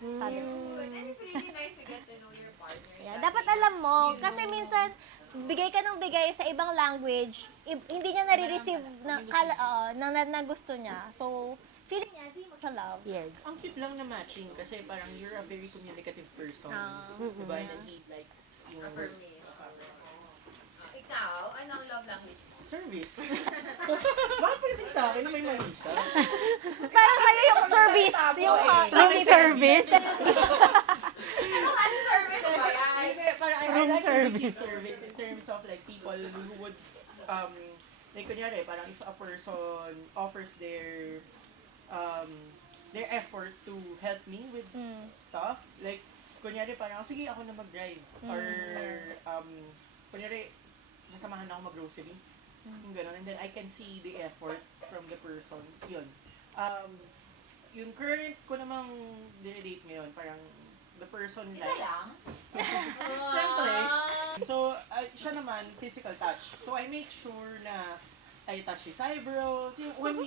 Sabi ko. Good. And it's really nice to get to know your partner. Yeah, That dapat way, alam mo, you kasi know. minsan, bigay ka ng bigay sa ibang language, hindi niya nare-receive na gusto niya. So, feeling niya, hindi mo siya love. Yes. Ang cute lang na matching kasi parang you're a very communicative person. Ah. Diba? And then he likes yung Affirmation. Ikaw, anong love language mo? service. Bakit pwedeng sa akin na may mali siya? Parang sa'yo yung service, yung Yung service. Anong service ba yan? Kasi parang I Room like to service. receive service in terms of like people who would like kunyari parang if a person offers their effort to help me with stuff, like kunyari parang sige ako na mag-drive or kunyari sasamahan ako mag-grocery. Yung gano'n. And then I can see the effort from the person. Yun. Yung current ko namang dinidate ngayon, parang the person Isa likes. lang? Siyempre. So, siya naman, physical touch. So, I make sure na I touch his eyebrows. Yung, when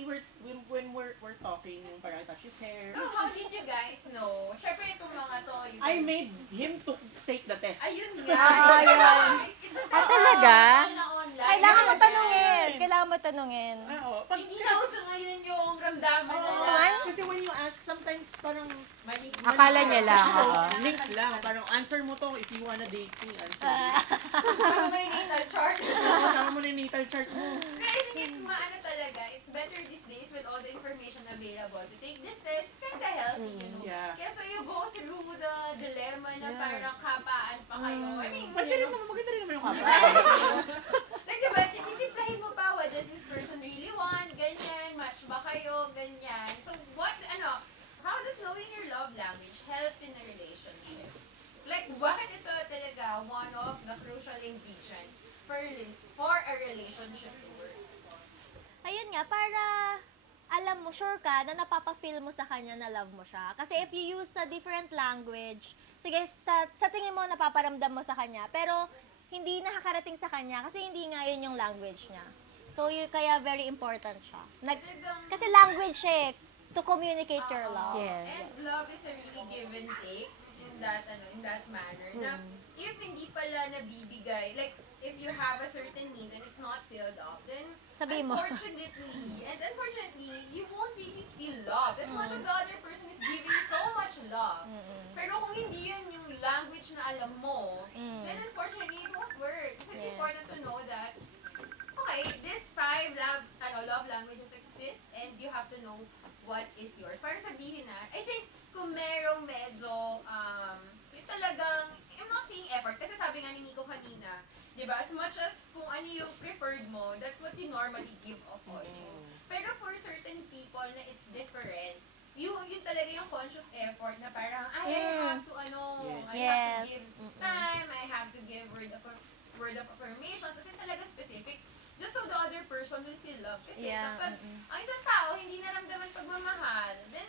we're talking, yung parang I touch his hair. Oh, how did you guys know? Siyempre, itong mga to, you I guys- made him to take the test. Ayun nga. It's a Ah, talaga? na online. Kailangan mo tanungin. Kailangan mo tanungin. Oo. Pag, Hindi na uso ngayon yung ramdaman na Oo, lang. kasi when you ask, sometimes parang Mali. Akala niya lang, oo. link lang. Parang answer mo to if you wanna date me. Answer mo. Parang may natal chart. Kasama mo na yung natal chart mo. But I think it's maano talaga. It's better these days with all the information available to take this test. It's kinda healthy, you know. Yeah. Kaya so you go through the dilemma na Yeah. parang kapaan pa kayo. I mean, Maganda rin naman, maganda rin naman yung kapa. like, diba, tinitimplahin mo pa, what does this person really want? Ganyan, match ba kayo? Ganyan. So, how does knowing your love language help in a relationship? Like, bakit ito talaga one of the crucial ingredients for a relationship to work? Ayun nga, para alam mo, sure ka na napapa-feel mo sa kanya na love mo siya. Kasi if you use a different language, sige, sa tingin mo, napaparamdam mo sa kanya, pero hindi nakakarating sa kanya kasi hindi nga yun yung language niya. So, kaya very important siya. Kasi language siya to communicate your love. Yes. And love is a really give and take in that manner. Na if hindi pala nabibigay, like if you have a certain need and it's not filled up, then Sabihin mo. unfortunately, you won't really feel love as much as the other person is giving you so much love. Pero kung hindi yun yung language na alam mo, then unfortunately it won't work. So it's Yeah. important to know that okay, these 5 love languages exist and you have to know what is yours. Para sabihin na, I think kung merong medyo, yung talagang, I'm not saying effort, kasi sabi nga ni Nico kanina, di ba, as much as kung ano yung preferred mo, that's what you normally give off also. Pero for certain people na it's different, yun talaga yung conscious effort na parang, I have to, I have to give time, I have to give word of affirmations, kasi talaga specific, just so the other person will feel love. Kasi kapag ang isang tao hindi naramdaman pagmamahal, then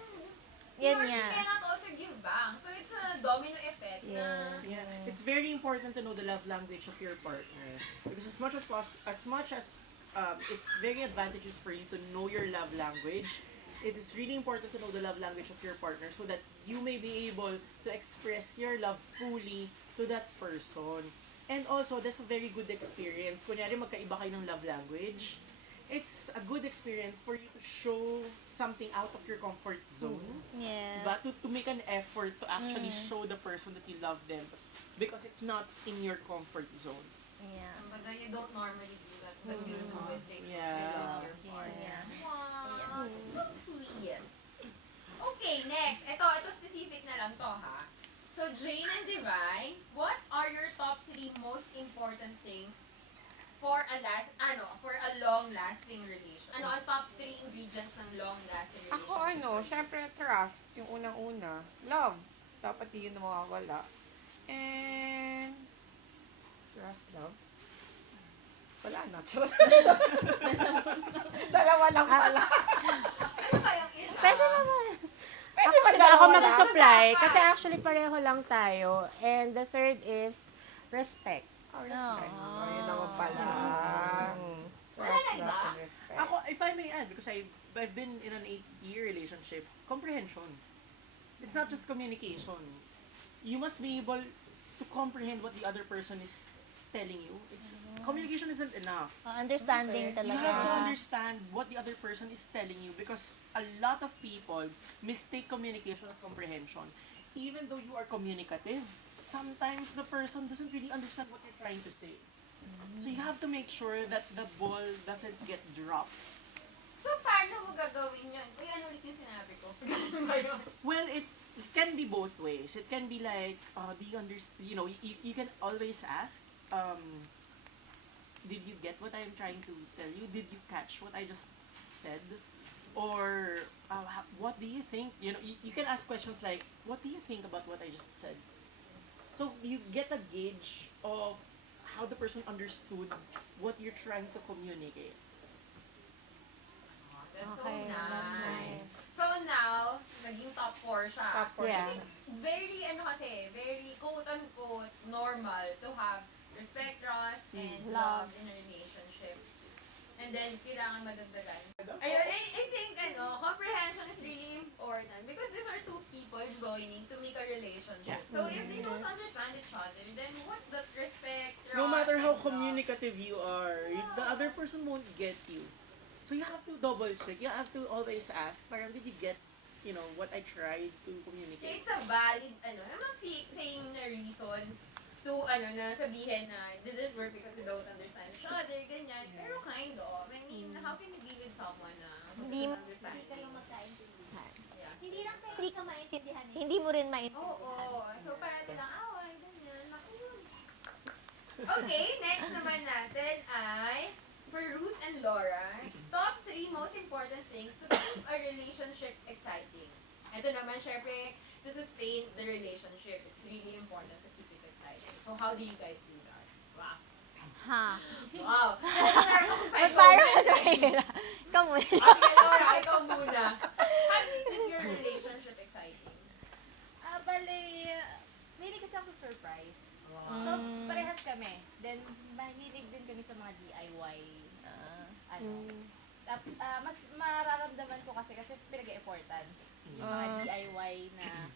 he Yan or she nga. cannot also give back. So it's a domino effect na Yeah, it's very important to know the love language of your partner because as much as it's very advantageous for you to know your love language, it is really important to know the love language of your partner so that you may be able to express your love fully to that person. And also, that's a very good experience. Kunyari, magkaiba kayo ng love language. It's a good experience for you to show something out of your comfort zone. Yeah. Diba? To make an effort to actually show the person that you love them because it's not in your comfort zone. Yeah. kumbaga you don't normally do that, but you do it because you Yeah. love your partner. Yeah. Wow, that's so sweet. Okay, next. Ito specific na lang to ha. So, Jane and Divine, what are your top 3 most important things for a long-lasting relationship? Ano ang top 3 ingredients ng long-lasting relationship? Ako syempre trust, yung unang-una. Love. Dapat yun na mawawala. And, trust, love. Wala na. Charot. Dalawa lang pala. Ano kayong isa? Pwede naman. Pwede ba Ako dalawa lang? mag-supply kasi actually pareho lang tayo. And the third is respect. Oh, respect. No. Oh, yun naman pala. Wala Trust, na iba? love, and respect. Ako, if I may add, because I've been in an 8-year relationship, comprehension. it's not just communication. You must be able to comprehend what the other person is telling you. It's communication isn't enough. Understanding You talaga. have to understand what the other person is telling you because a lot of people mistake communication as comprehension. Even though you are communicative, sometimes the person doesn't really understand what you're trying to say. So you have to make sure that the ball doesn't get dropped. So, paano mo gagawin yun? Uy, ano ulit yung sinabi ko? Ganun ba yun? Well, it can be both ways. It can be like, do you understand? You know, you can always ask, did you get what I'm trying to tell you? Did you catch what I just said? Or what do you think? You know, you can ask questions like, what do you think about what I just said? So you get a gauge of how the person understood what you're trying to communicate. That's so Okay, nice. that's nice. So now, naging top 4 siya. Top four. I Yeah. think very, very quote-unquote normal to have respect, trust, and love in a relationship. And then, kailangan madagdagan. Ayun, I think, comprehension is really important because these are two people joining to make a relationship. So, if they don't understand each other, then what's the respect, trust, No matter how and love? communicative you are, the other person won't get you. So you have to double check. You have to always ask, parang did you get, you know, what I tried to Yeah, communicate? it's a valid, I'm not saying na reason to, na sabihin na it didn't work because we don't understand each other, ganyan. Pero kind of. I mean, how can you be with someone na Hindi doesn't mo- understand Hindi kayo you? magkaintindihan. Yeah. Hindi lang sa hindi ka maintindihan eh. Hindi mo rin maintindihan. Oo. So, parang lang away, ganyan. Naku. Okay, next naman natin ay for Ruth and Laura, top 3 most important things to keep a relationship exciting. Ito naman, syempre, to sustain the relationship, it's really important to keep it exciting. So, how do you guys do that? Wow. Ha? Wow. Meron akong side Parang comment. mas mahirap. Ikaw muna. Okay, Laura, ikaw muna. How do you keep your relationship exciting? Bale, mahilig kasi ako sa surprise. So, parehas kami. Then, mahilig din kami sa mga DIY. Mas mararamdaman ko kasi pinag-e-effortan. Yung mga DIY na,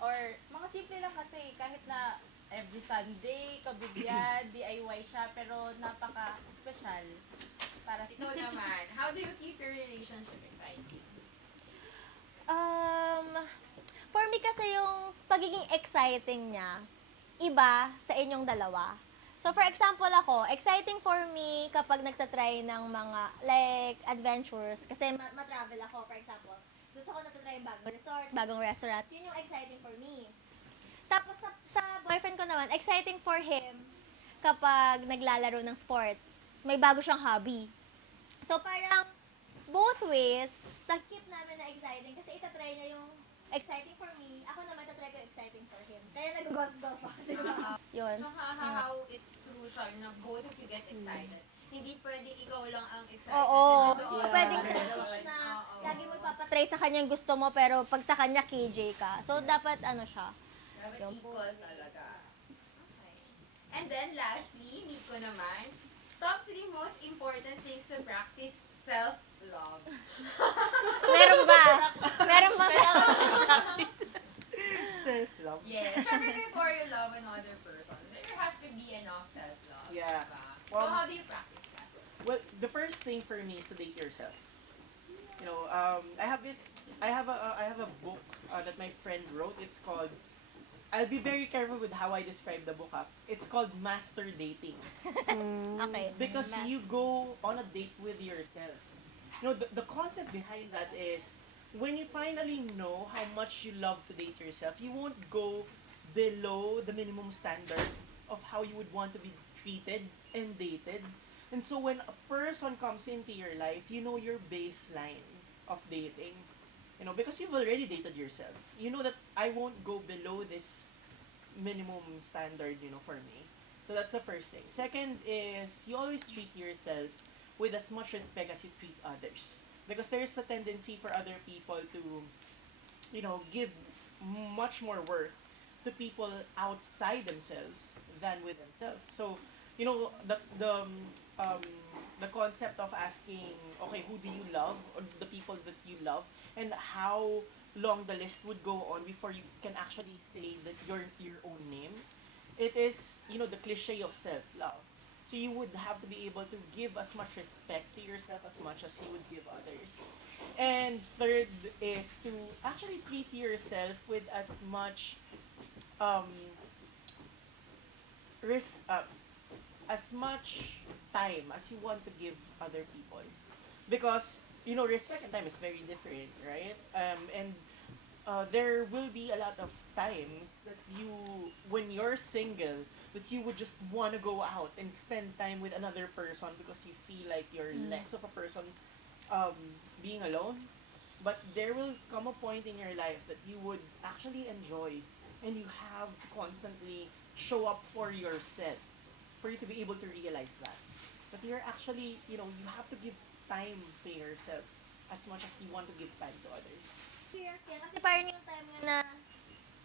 or mga simple lang kasi, kahit na every Sunday, kabigyan, DIY siya, pero napaka-special. Para Ikaw naman, how do you keep your relationship exciting? For me kasi yung pagiging exciting niya, iba sa inyong dalawa. So, for example ako, exciting for me kapag nagtatry ng mga, like, adventures. Kasi ma-travel ako, for example. Gusto ko nagtatry yung bagong resort, bagong restaurant. Yun yung exciting for me. Tapos, sa boyfriend ko naman, exciting for him kapag naglalaro ng sports. May bago siyang hobby. So, parang, both ways, na-keep namin na exciting kasi itatry niya yung exciting for me. Ako naman, itatry ko yung exciting for him. Kaya nag-go pa, di ba? Yun. So, how it's crucial na both of you get excited. Hindi pwedeng ikaw lang ang excited. Oo. And the other Pwedeng person selfish na Oo. lagi mo ipapatry sa kanya yung gusto mo, pero pag sa kanya, KJ ka. So, dapat siya. Dapat Yung equal talaga. Okay. And then, lastly, Miko naman, top 3 most important things to practice self-love. Meron ba? Meron ba? Self-love. Yes. Siyempre, before you love another person, there has to be enough self-love. Yeah. Diba? So, Well, how do you practice that? Well, the first thing for me is to date yourself. You know, I have a book that my friend wrote. It's called. I'll be very careful with how I describe the book. It's called Master Dating Okay. because you go on a date with yourself. You know, the concept behind that is when you finally know how much you love to date yourself, you won't go below the minimum standard of how you would want to be treated and dated. And so when a person comes into your life, you know your baseline of dating. You know, because you've already dated yourself. You know that I won't go below this minimum standard, you know, for me. So that's the first thing. Second is you always treat yourself with as much respect as you treat others. Because there's a tendency for other people to, you know, give much more worth to people outside themselves than with themselves. So, you know, the concept of asking, okay, who do you love, or the people that you love, and how long the list would go on before you can actually say that your own name. It is, the cliche of self-love. So you would have to be able to give as much respect to yourself as much as you would give others. And third is to actually treat yourself with as much um, uh, as much time as you want to give other people. Because, respect and time is very different, right? And there will be a lot of times that when you're single, that you would just want to go out and spend time with another person because you feel like you're less of a person um, being alone. But there will come a point in your life that you would actually enjoy, and you have to constantly show up for yourself for you to be able to realize that. But you're actually, you have to give time to yourself as much as you want to give time to others. Serious yan. Kasi parang yung time nga na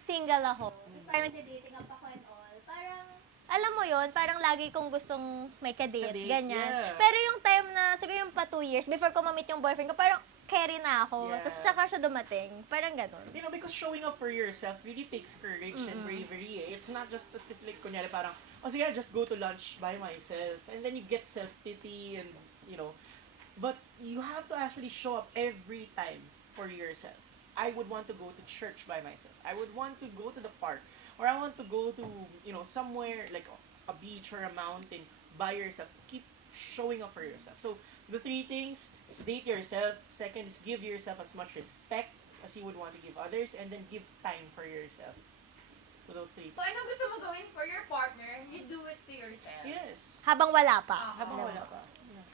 single ako, tapos parang nagde-dating up ako and all, parang, alam mo yon parang lagi kong gustong may kadate, Kadate, ganyan. yeah. Pero yung time na, siguro yung pa 2 years, before ko ma-meet yung boyfriend ko, parang carry na ako. Yeah. Tapos tsaka siya dumating. Parang ganun. Because showing up for yourself really takes courage and bravery. Eh. It's not just specific, kunyari parang, sige, I'll just go to lunch by myself. And then you get self-pity and, but you have to actually show up every time for yourself. I would want to go to church by myself. I would want to go to the park. Or I want to go to, somewhere like a beach or a mountain by yourself. Keep showing up for yourself. So, the 3 things is date yourself. Second is give yourself as much respect as you would want to give others. And then give time for yourself. So, those 3 So, anong gusto mo gawin for your partner, you do it to yourself. Yes. Habang wala pa. Habang wala pa.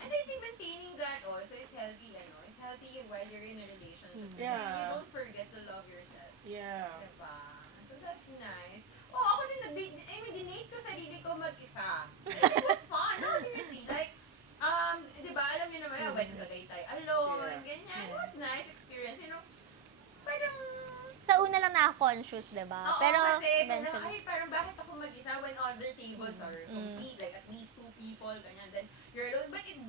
And I think maintaining that also is healthy, it's healthy while you're in a relationship. Kasi Yeah. you don't forget to love yourself. Yeah. Diba? So that's nice. Oh, ako din dinate ko sarili ko mag-isa. It was fun. No, seriously. Like, diba, alam niyo naman, I went to Tagaytay alone, ganyan. It was nice experience, Parang, Sa una lang na-conscious, diba? oo, Pero, kasi, eventually. parang bakit ako mag-isa when other tables are complete, like at least 2 people, ganyan. Then, you're alone. But it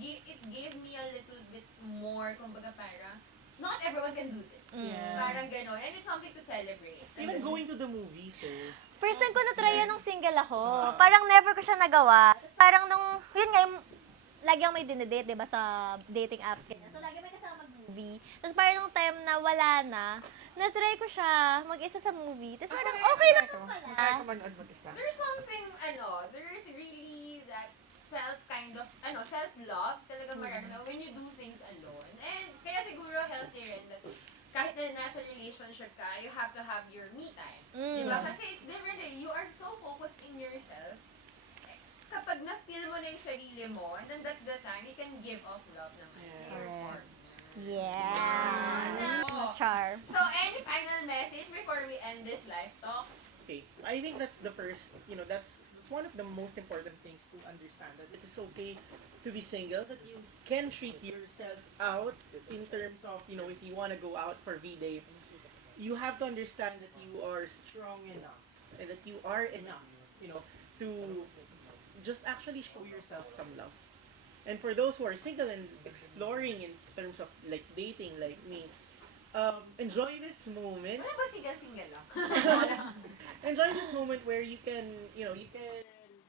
gave me a little bit more, kumbaga parang, not everyone can do this. Yeah. Parang gano'n. And it's something to celebrate. Even going to the movies, eh. First time ko na-try yan nung single ako. Parang never ko siya nagawa. Parang nung, yun nga, lagi akong may dinedate, diba, sa dating apps, ganyan. So, lagi may kasama mag-movie. Tapos parang nung time na wala na, na-try ko siya mag-isa sa movie. Tapos parang okay naman pala. manood mag-isa. There's something, there's really that self-love talaga marami when you do things alone. And kaya siguro healthy rin that kahit na nasa relationship ka, you have to have your me time. Diba? Kasi it's different eh. You are so focused in yourself. Kapag na-feel mo na yung sarili mo, and then that's the time you can give off love naman to your partner. Yeah. Char. So, any final message before we end this live talk? Okay, I think that's the first, that's one of the most important things to understand, that it is okay to be single, that you can treat yourself out in terms of, if you want to go out for V-Day, you have to understand that you are strong enough and that you are enough, to just actually show yourself some love. And for those who are single and exploring in terms of like dating like me, enjoy this moment. Wala ba single lang? Enjoy this moment where you can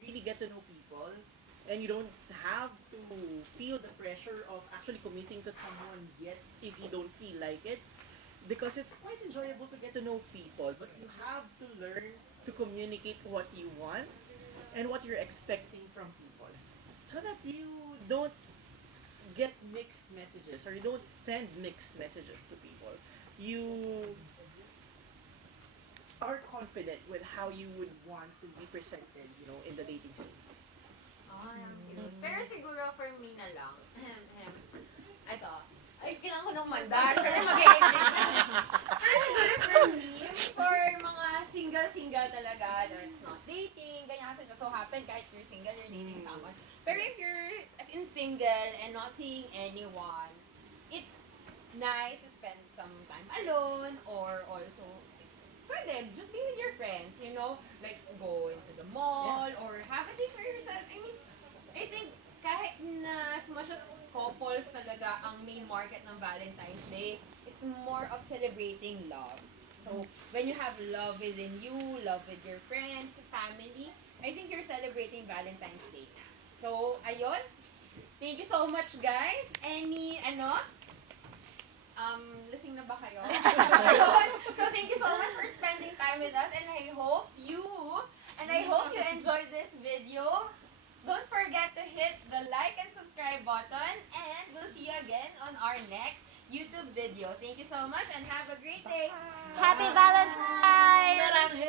really get to know people, and you don't have to feel the pressure of actually committing to someone yet if you don't feel like it, because it's quite enjoyable to get to know people, but you have to learn to communicate what you want and what you're expecting from people, so that you don't get mixed messages, or you don't send mixed messages to people. You are confident with how you would want to be presented, in the dating scene. Oh, cute. Pero siguro for me na lang, ito, ay, kailangan ko ng mandar. Siyempre mag-e-edit. Pero siguro for me, for mga single talaga, that's not dating, ganyan kasi just so happen, kahit you're single, you're dating someone. Pero if you're as in single and not seeing anyone, it's nice to spend some time alone, or also, pwede, just be with your friends, like go into the mall, or have a day for yourself. I mean, I think kahit na as much as couples talaga ang main market ng Valentine's Day, it's it's more of celebrating love. So, when you have love within you, love with your friends, family, I think you're celebrating Valentine's Day na. So, ayun. Thank you so much, guys. Any, lasing na ba kayo? Ayun. So, thank you so much for spending time with us, and I hope you enjoyed this video. Don't forget to hit the like and subscribe button, and we'll see you again on our next YouTube video. Thank you so much and have a great day. Happy Valentine's!